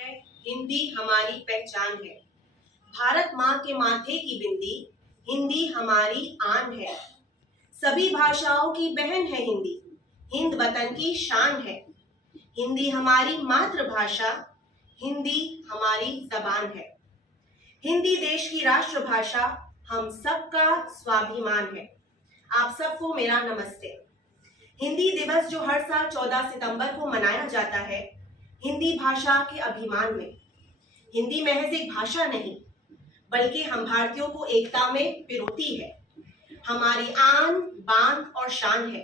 है, हिंदी हमारी पहचान है। भारत माँ के माथे की बिंदी, हिंदी हमारी आन है। सभी भाषाओं की बहन है हिंदी, हिंद वतन की शान है। हिंदी हमारी मातृभाषा, हिंदी हमारी जबान है। हिंदी देश की राष्ट्रभाषा, हम सबका स्वाभिमान है। आप सबको मेरा नमस्ते। हिंदी दिवस जो हर साल 14 सितंबर को मनाया जाता है, हिंदी भाषा के अभिमान में। हिंदी महज एक भाषा नहीं, बल्कि हम भारतीयों को एकता में पिरोती है, हमारी आन बान और शान है।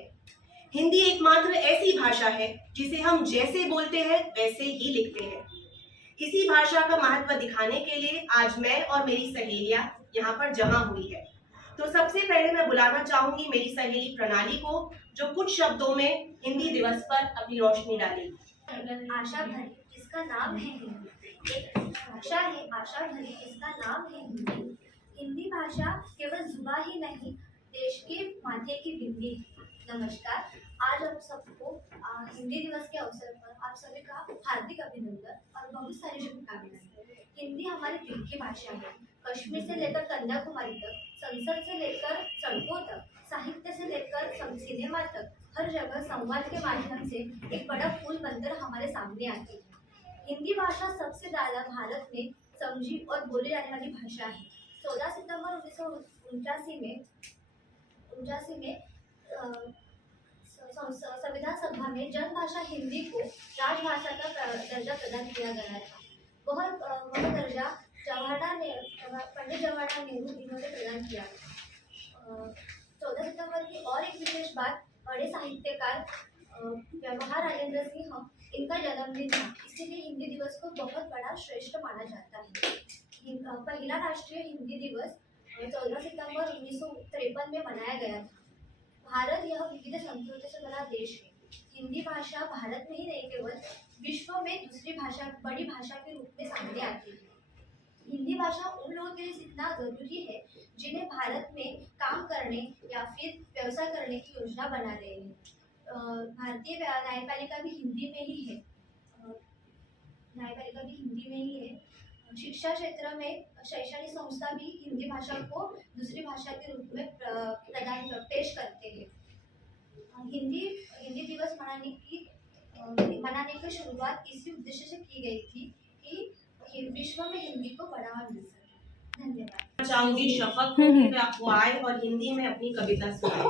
हिंदी एकमात्र ऐसी भाषा है जिसे हम जैसे बोलते हैं वैसे ही लिखते हैं। इसी भाषा का महत्व दिखाने के लिए आज मैं और मेरी सहेलियां यहाँ पर जमा हुई है। तो सबसे पहले मैं बुलाना चाहूंगी मेरी सहेली प्रणाली को, जो कुछ शब्दों में हिंदी दिवस पर अपनी रोशनी डालेगी। आशा भरी जिसका नाम है हिंदी, एक भाषा है आशा भरी जिसका नाम है हिंदी। हिंदी भाषा केवल जुबान ही नहीं, देश के माथे की बिंदी। नमस्कार, आज हम सबको हिंदी दिवस के अवसर पर आप सभी का हार्दिक अभिनंदन और बहुत सारी शुभकामनाएं। हिंदी हमारे दिल की भाषा है। कश्मीर से लेकर कन्याकुमारी तक, संसद से लेकर सड़कों तक, साहित्य से लेकर सिनेमा तक, हर जगह संवाद के माध्यम से एक बड़ा पुल बनकर हमारे सामने आती है। हिंदी भाषा सबसे ज्यादा भारत में समझी और बोली जाने वाली भाषा है। 14 सितंबर 1989 में संविधान सभा में जनभाषा हिंदी को राजभाषा का दर्जा प्रदान किया गया था। वह दर्जा पंडित जवाहरलाल नेहरू इन्होंने प्रदान किया। 14 सितंबर की और एक विशेष बात, बड़े साहित्यकार जवाहर राजेंद्र सिंह इनका जन्मदिन था, इसीलिए हिंदी दिवस को बहुत बड़ा श्रेष्ठ माना जाता है। पहला राष्ट्रीय हिंदी दिवस 14 सितंबर 1953 में मनाया गया था। भारत यह विविध संस्कृति से बना देश है। हिंदी भाषा भारत में ही नहीं केवल विश्व में दूसरी बड़ी भाषा के रूप में सामने आती है। हिंदी भाषा उन लोगों के लिए सीखना जरूरी है जिन्हें भारत में काम करने या फिर व्यवसाय करने की योजना बना रहे हैं। भारतीय न्यायपालिका भी हिंदी में ही है। शिक्षा क्षेत्र में शैक्षणिक संस्था भी हिंदी भाषा को दूसरी भाषा के रूप में पेश करते हैं। हिंदी दिवस मनाने की शुरुआत इसी उद्देश्य से की गई थी कि विश्व में हिंदी को बढ़ावा मिल सके। धन्यवाद। चाहूंगी शफक को कि वो आए और हिंदी में अपनी कविता सुनाए।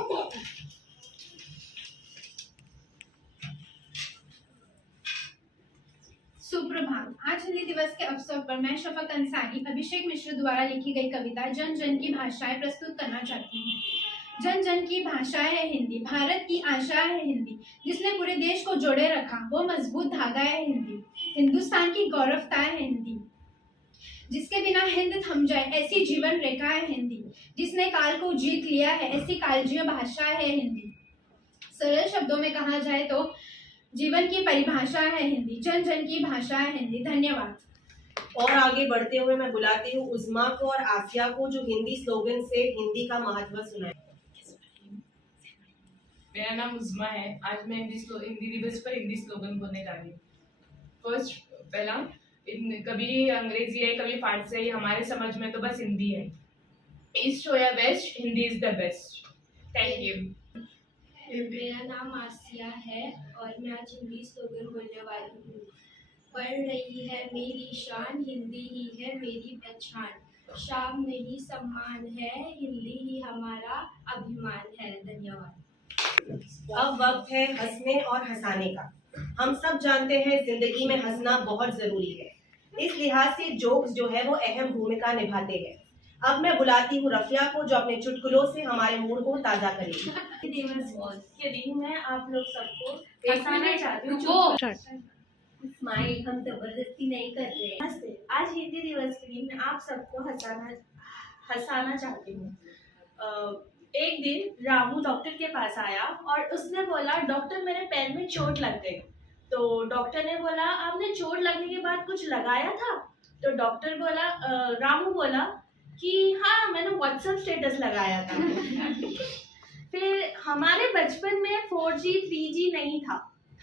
सुप्रभात। आज हिंदी दिवस के अवसर पर मैं शफक अंसारी अभिषेक मिश्र द्वारा लिखी गई कविता जन जन की भाषाएं प्रस्तुत करना चाहती हूँ। जन जन की भाषा है हिंदी, भारत की आशा है हिंदी, जिसने पूरे देश को जोड़े रखा वो मजबूत धागा है हिंदी, हिंदुस्तान की गौरवता है हिंदी, जिसके बिना हिंद थम जाए ऐसी जीवन रेखा है हिंदी, जिसने काल को जीत लिया है ऐसी कालजयी भाषा है हिंदी। सरल शब्दों में कहा जाए तो जीवन की परिभाषा है हिंदी, जन जन की भाषा है हिंदी। धन्यवाद। और आगे बढ़ते हुए मैं बुलाती हूँ उस्मा को और आसिया को, जो हिंदी स्लोगन से हिंदी का महत्व सुनाए। मेरा नाम उस्मा है। आज मैं हिंदी दिवस पर हिंदी स्लोगन बोलने जा रही हूँ। पहला, कभी अंग्रेजी है कभी फारसी है, हमारे समझ में तो बस हिंदी है। ईस्ट हो या west, Hindi is the best. Thank you. मेरा नाम आसिया है और मैं आज हिंदी स्लोगन बोलने वाली हूँ। बढ़ रही है मेरी शान, हिंदी ही है मेरी पहचान, शाम नहीं सम्मान है, हिंदी ही हमारा अभिमान है। धन्यवाद। अब वक्त है हंसने और हंसाने का। हम सब जानते हैं जिंदगी में हंसना बहुत जरूरी है, इस लिहाज से जोक्स जो है वो अहम भूमिका निभाते हैं। अब मैं बुलाती हूँ रफिया को, जो अपने चुटकुलों से हमारे मूड को ताजा करेगी। दिवस के दिन मैं आप लोग सबको हंसाना चाहती हूँ। स्माइल, हम जबरदस्ती नहीं कर रहे। आज हिंदी दिवस के दिन मैं आप सबको हंसाना चाहती हूँ। एक दिन रामू डॉक्टर के पास आया और उसने बोला, डॉक्टर मेरे पैर में चोट लग गई। तो डॉक्टर ने बोला, आपने चोट लगने के बाद कुछ लगाया था? तो रामू बोला कि हाँ, मैंने व्हाट्सएप स्टेटस लगाया था। फिर हमारे बचपन में 4G 3G नहीं था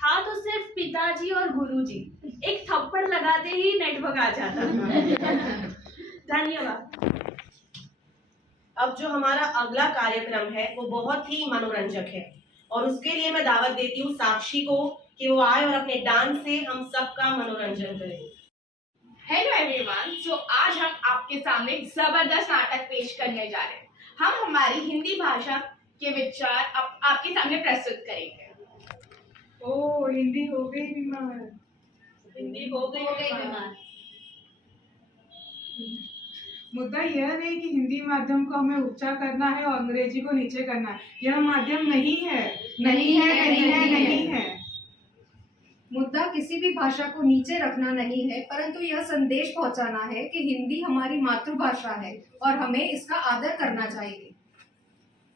था तो सिर्फ पिताजी और गुरुजी, एक थप्पड़ लगाते ही नेटवर्क आ जाता। धन्यवाद। अब जो हमारा अगला कार्यक्रम है वो बहुत ही मनोरंजक है और उसके लिए मैं दावत देती हूँ साक्षी को कि वो आए और अपने डांस से हम सबका मनोरंजन करें। हेलो एवरीवन, सो आज हम आपके सामने एक जबरदस्त नाटक पेश करने जा रहे हैं। हम हमारी हिंदी भाषा के विचार आपके सामने प्रस्तुत करेंगे। ओ हिंदी हो गई बीमार। हिंदी हो गई बीमार। मुद्दा यह नहीं कि हिंदी माध्यम को हमें ऊंचा करना है और अंग्रेजी को नीचे करना है। यह माध्यम नहीं है, नहीं है, नहीं है, नहीं है। मुद्दा किसी भी भाषा को नीचे रखना नहीं है, परंतु यह संदेश पहुंचाना है कि हिंदी हमारी मातृभाषा है और हमें इसका आदर करना चाहिए।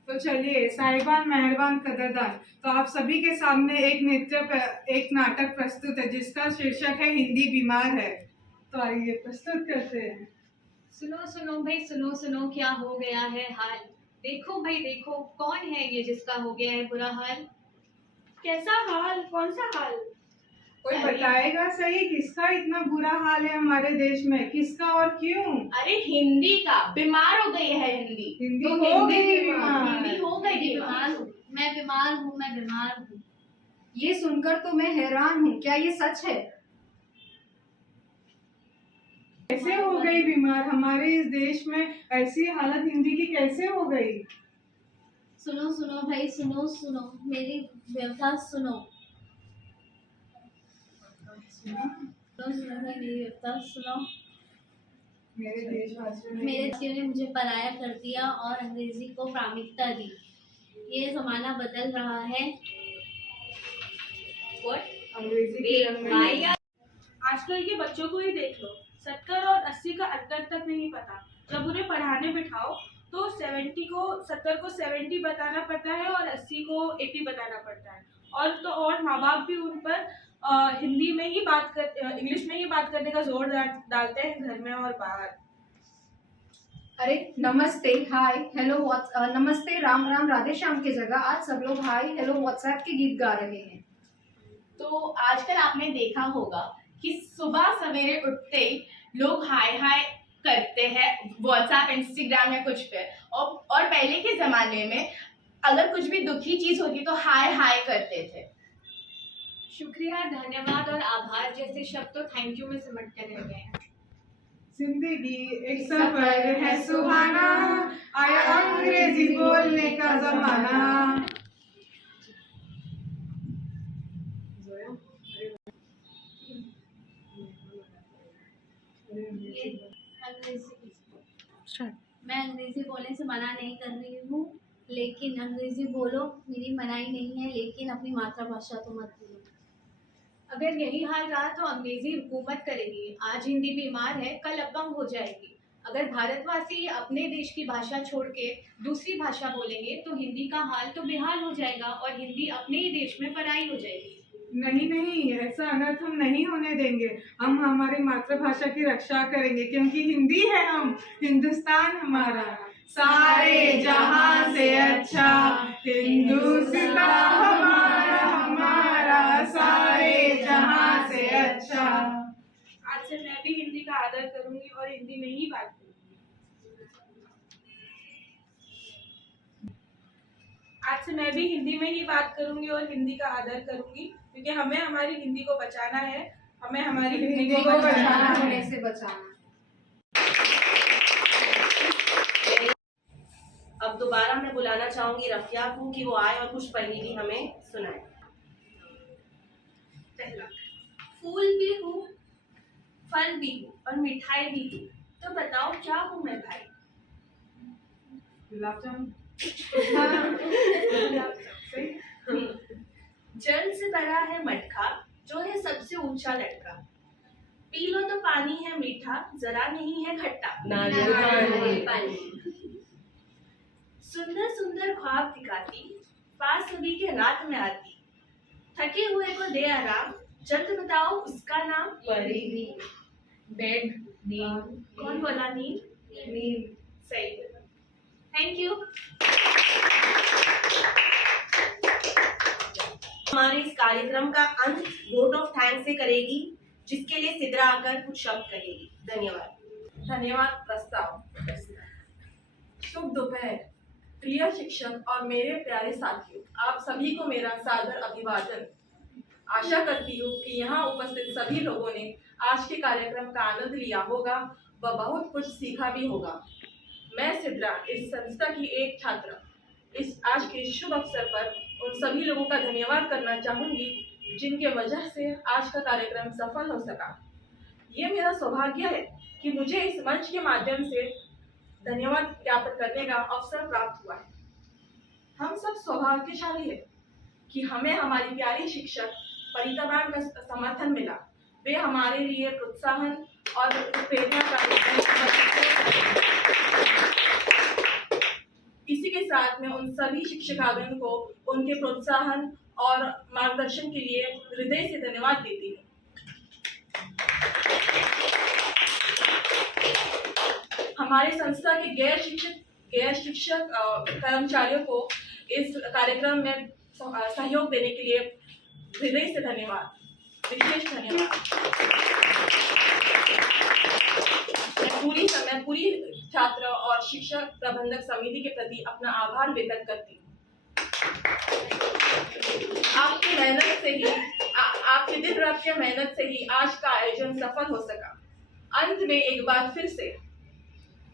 तो चलिए साहिबान, मेहरबान, कदरदान, तो आप सभी के सामने एक नाटक प्रस्तुत है जिसका शीर्षक है हिंदी बीमार है। तो आइए प्रस्तुत करते हैं। सुनो सुनो भाई, सुनो सुनो, क्या हो गया है हाल। देखो भाई देखो, कौन है ये जिसका हो गया है बुरा हाल। कैसा हाल? कौन सा हाल? कोई बताएगा सही किसका इतना बुरा हाल है हमारे देश में, किसका और क्यों? अरे हिंदी का, बीमार हो गई है हिंदी। हिंदी तो हो गई हिंदी बीमार। हो गई बीमार। मैं बीमार हूँ। ये सुनकर तो मैं हैरान हूँ, क्या ये सच है? कैसे हो गई बीमार? हमारे इस देश में ऐसी हालत हिंदी की कैसे हो गई? सुनो सुनो भाई, सुनो सुनो, मेरी व्यवस्था सुनो। मेरी व्यवस्था सुनो। मेरे देशवासियों मेरे देशवासियों ने मुझे पराया कर दिया और अंग्रेजी को प्राथमिकता दी। ये जमाना बदल रहा है। अंग्रेजी के रंग में आजकल के बच्चों को ही देख लो, 70 और 80 का अंतर तक नहीं पता। जब उन्हें पढ़ाने बिठाओ तो 70 को 70 बताना पड़ता है और 80 को 80 बताना पड़ता है। और माँ बाप भी उन पर इंग्लिश में ही बात करने का जोर डालते हैं घर में और बाहर। अरे नमस्ते, हाय, हेलो, नमस्ते, राम राम, राधे श्याम की जगह आज सब लोग हाय हेलो व्हाट्सएप के गीत गा रहे हैं। तो आजकल आपने देखा होगा कि सुबह सवेरे उठते ही लोग हाय हाय करते हैं व्हाट्सएप, इंस्टाग्राम या कुछ पे। और पहले के जमाने में अगर कुछ भी दुखी चीज होती तो हाय हाय करते थे। शुक्रिया, धन्यवाद और आभार जैसे शब्द तो थैंक यू में सिमटते रह गए हैं। जिंदगी एक सफर है सुहाना, आया अंग्रेजी बोलने का जमाना। मैं अंग्रेजी बोलने से मना नहीं कर रही हूँ, लेकिन अंग्रेजी बोलो, मेरी मनाही नहीं है, लेकिन अपनी मातृभाषा तो मत भूलो। अगर यही हाल रहा तो अंग्रेजी हुकूमत करेगी। आज हिंदी बीमार है, कल अपंग हो जाएगी। अगर भारतवासी अपने देश की भाषा छोड़ के दूसरी भाषा बोलेंगे तो हिंदी का हाल तो बेहाल हो जाएगा और हिंदी अपने ही देश में पराई हो जाएगी। नहीं नहीं, ऐसा अनर्थ हम नहीं होने देंगे। हम हमारी मातृभाषा की रक्षा करेंगे क्योंकि हिंदी है हम, हिंदुस्तान हमारा सारे जहां से अच्छा, हिंदुस्तान हमारा हमारा सारे जहां से अच्छा। आज से मैं भी हिंदी का आदर करूंगी और हिंदी में ही बात करूंगी। आज से मैं भी हिंदी में ही बात करूंगी और हिंदी का आदर करूंगी, क्योंकि हमें हमारी हिंदी को बचाना है, हमें हमारी हिंदी को बचाना है। होने से बचाना। अब दोबारा मैं बुलाना चाहूंगी रफिया को कि वो आए और कुछ पहेली हमें सुनाए। पहला, फूल भी हूँ, फल भी हूँ और मिठाई भी हूँ, तो बताओ क्या हूँ मैं भाई? गुलाब जामुन। जल से भरा है मटका, जो है सबसे ऊंचा लटका। पी लो तो पानी है मीठा, जरा नहीं है खट्टा। नारियल पानी। सुंदर सुंदर ख्वाब दिखाती, पास सभी के रात में आती। थके हुए को दे आराम, जल्द बताओ उसका नाम। परी। बेड, नींद। कौन बोला नींद? नींद। सही बोला। Thank you. हमारे इस कार्यक्रम का अंत वोट ऑफ थैंक्स से करेगी, जिसके लिए सिद्रा आकर कुछ शब्द कहेगी। धन्यवाद। धन्यवाद। प्रस्ताव। शुभ दोपहर प्रिय शिक्षक और मेरे प्यारे साथियों, आप सभी को मेरा सादर अभिवादन। आशा करती हूँ कि यहाँ उपस्थित सभी लोगों ने आज के कार्यक्रम का आनंद लिया होगा व बहुत कुछ सीखा भी होगा। मैं सिद्रा, इस संस्था की एक छात्रा, इस आज के शुभ अवसर पर उन सभी लोगों का धन्यवाद करना चाहूँगी जिनके वजह से आज का कार्यक्रम सफल हो सका। ये मेरा सौभाग्य है कि मुझे इस मंच के माध्यम से धन्यवाद ज्ञापन करने का अवसर प्राप्त हुआ है। हम सब सौभाग्यशाली हैं कि हमें हमारी प्यारी शिक्षक परिता मैम का समर्थन मिला। वे हमारे लिए प्रोत्साहन और प्रेरणा का इसी के साथ में उन सभी शिक्षकागण को उनके प्रोत्साहन और मार्गदर्शन के लिए हृदय से धन्यवाद देती हूँ। हमारे संस्था के गैर शिक्षक कर्मचारियों को इस कार्यक्रम में सहयोग देने के लिए हृदय से धन्यवाद, विशेष धन्यवाद। मैं पूरी छात्र और शिक्षक प्रबंधक समिति के प्रति अपना आभार व्यक्त करती हूँ। आपकी मेहनत से ही आपके दिन रात की मेहनत से ही आज का आयोजन सफल हो सका। अंत में एक बार फिर से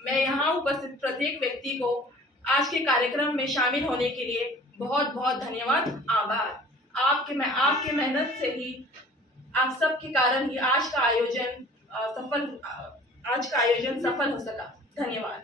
मैं यहाँ उपस्थित प्रत्येक व्यक्ति को आज के कार्यक्रम में शामिल होने के लिए बहुत बहुत धन्यवाद, आभार। आपके मेहनत से ही, आप सब के कारण ही आज का आयोजन सफल हो सका। धन्यवाद।